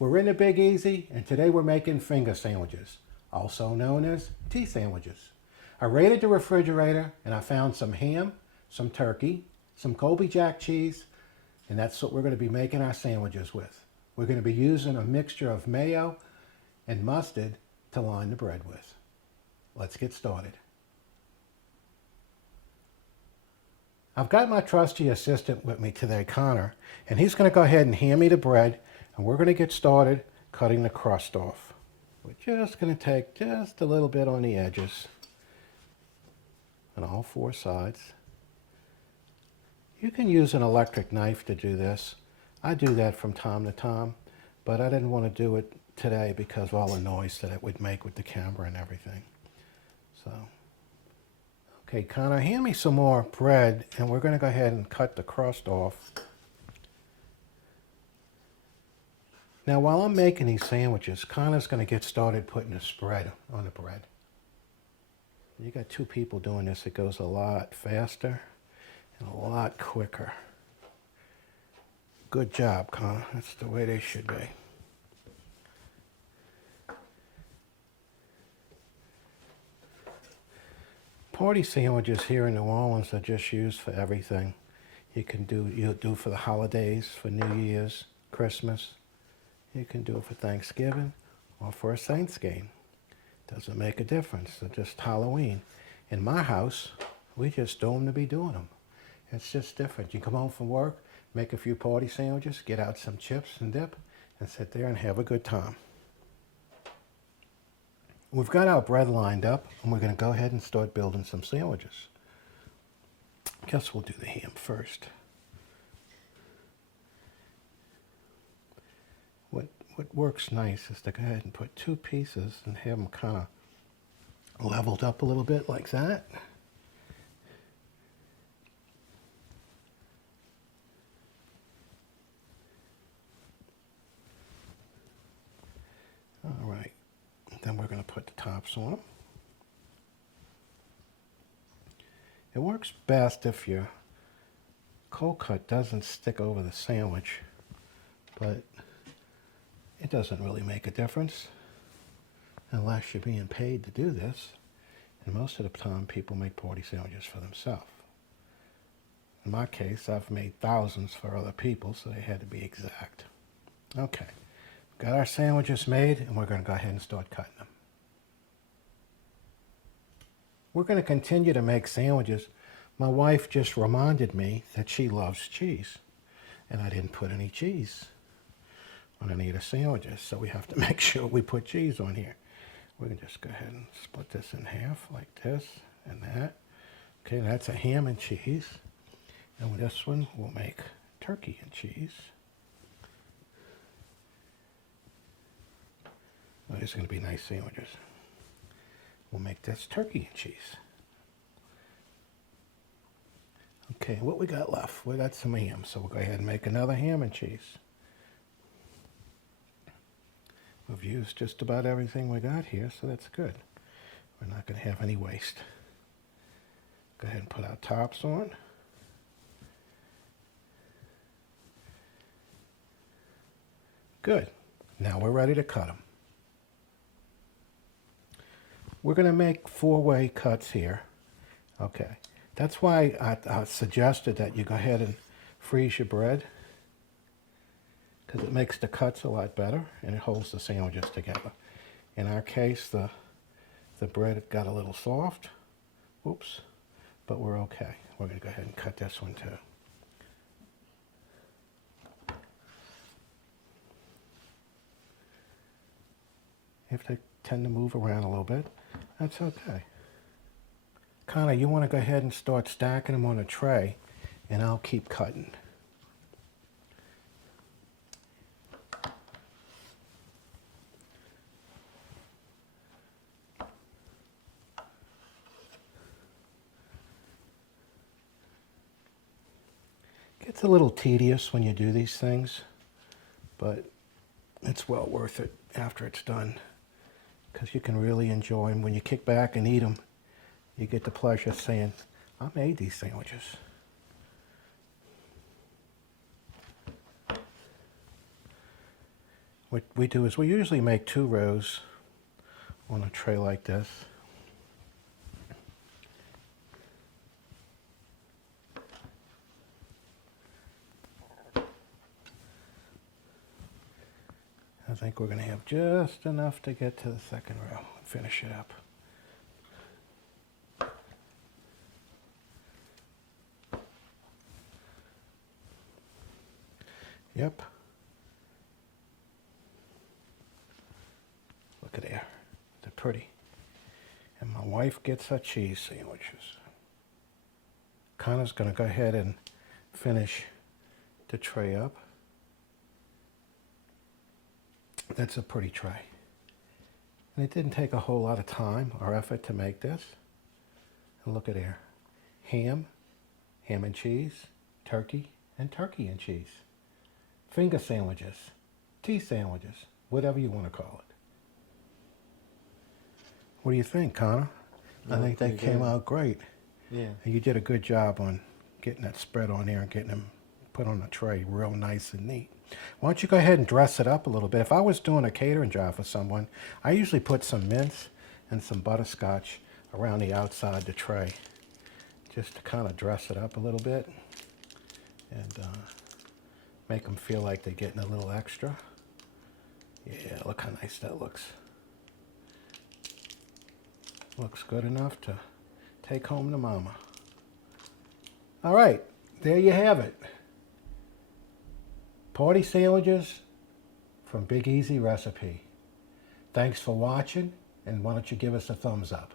We're in the Big Easy, and today we're making finger sandwiches, also known as tea sandwiches. I raided the refrigerator and I found some ham, some turkey, some Colby Jack cheese, and that's what we're going to be making our sandwiches with. We're going to be using a mixture of mayo and mustard to line the bread with. Let's get started. I've got my trusty assistant with me today, Connor, and he's going to go ahead and hand me the bread, and we're going to get started cutting the crust off. We're just going to take just a little bit on the edges on all four sides. You can use an electric knife to do this. I do that from time to time, but I didn't want to do it today because of all the noise that it would make with the camera and everything. So, okay, Connor, hand me some more bread, and we're going to go ahead and cut the crust off. Now, while I'm making these sandwiches, Connor's going to get started putting the spread on the bread. You got two people doing this, it goes a lot faster and a lot quicker. Good job, Connor. That's the way they should be. Party sandwiches here in New Orleans are just used for everything. You'll do for the holidays, for New Year's, Christmas. You can do it for Thanksgiving or for a Saints game. Doesn't make a difference. They're just Halloween. In my house, we just do them to be doing them. It's just different. You come home from work, make a few party sandwiches, get out some chips and dip, and sit there and have a good time. We've got our bread lined up, and we're going to go ahead and start building some sandwiches. Guess we'll do the ham first. What works nice is to go ahead and put two pieces and have them kind of leveled up a little bit like that. All right, then we're going to put the tops on them. It works best if your cold cut doesn't stick over the sandwich, but it doesn't really make a difference unless you're being paid to do this. And most of the time, people make party sandwiches for themselves. In my case, I've made thousands for other people, so they had to be exact. Okay, got our sandwiches made, and we're going to go ahead and start cutting them. We're going to continue to make sandwiches. My wife just reminded me that she loves cheese, and I didn't put any cheese on any of the sandwiches, so we have to make sure we put cheese on here. We can just go ahead and split this in half like this and that. Okay, that's a ham and cheese. And with this one, we'll make turkey and cheese. Oh, these are going to be nice sandwiches. We'll make this turkey and cheese. Okay, what we got left? We got some ham, so we'll go ahead and make another ham and cheese. We've used just about everything we got here, so that's good. We're not going to have any waste. Go ahead and put our tops on. Good. Now we're ready to cut them. We're going to make four-way cuts here. Okay. That's why I suggested that you go ahead and freeze your bread, because it makes the cuts a lot better and it holds the sandwiches together. In our case, the bread got a little soft. Oops. But we're okay. We're going to go ahead and cut this one too. If they tend to move around a little bit, that's okay. Connor, you want to go ahead and start stacking them on a tray, and I'll keep cutting. It's a little tedious when you do these things, but it's well worth it after it's done, because you can really enjoy them. When you kick back and eat them, you get the pleasure of saying, I made these sandwiches. What we do is we usually make 2 rows on a tray like this. I think we're going to have just enough to get to the second row and finish it up. Yep. Look at there. They're pretty. And my wife gets her cheese sandwiches. Connor's going to go ahead and finish the tray up. That's a pretty tray. And it didn't take a whole lot of time or effort to make this. And look at there. Ham and cheese, turkey, and turkey and cheese. Finger sandwiches, tea sandwiches, whatever you want to call it. What do you think, Connor? I think they came out great. Yeah. And you did a good job on getting that spread on there and getting them put on the tray real nice and neat. Why don't you go ahead and dress it up a little bit. If I was doing a catering job for someone, I usually put some mince and some butterscotch around the outside the tray just to kind of dress it up a little bit and make them feel like they're getting a little extra. Yeah, look how nice that looks. Looks good enough to take home to mama. All right, there you have it. Party sandwiches from Big Easy Recipe. Thanks for watching, and why don't you give us a thumbs up.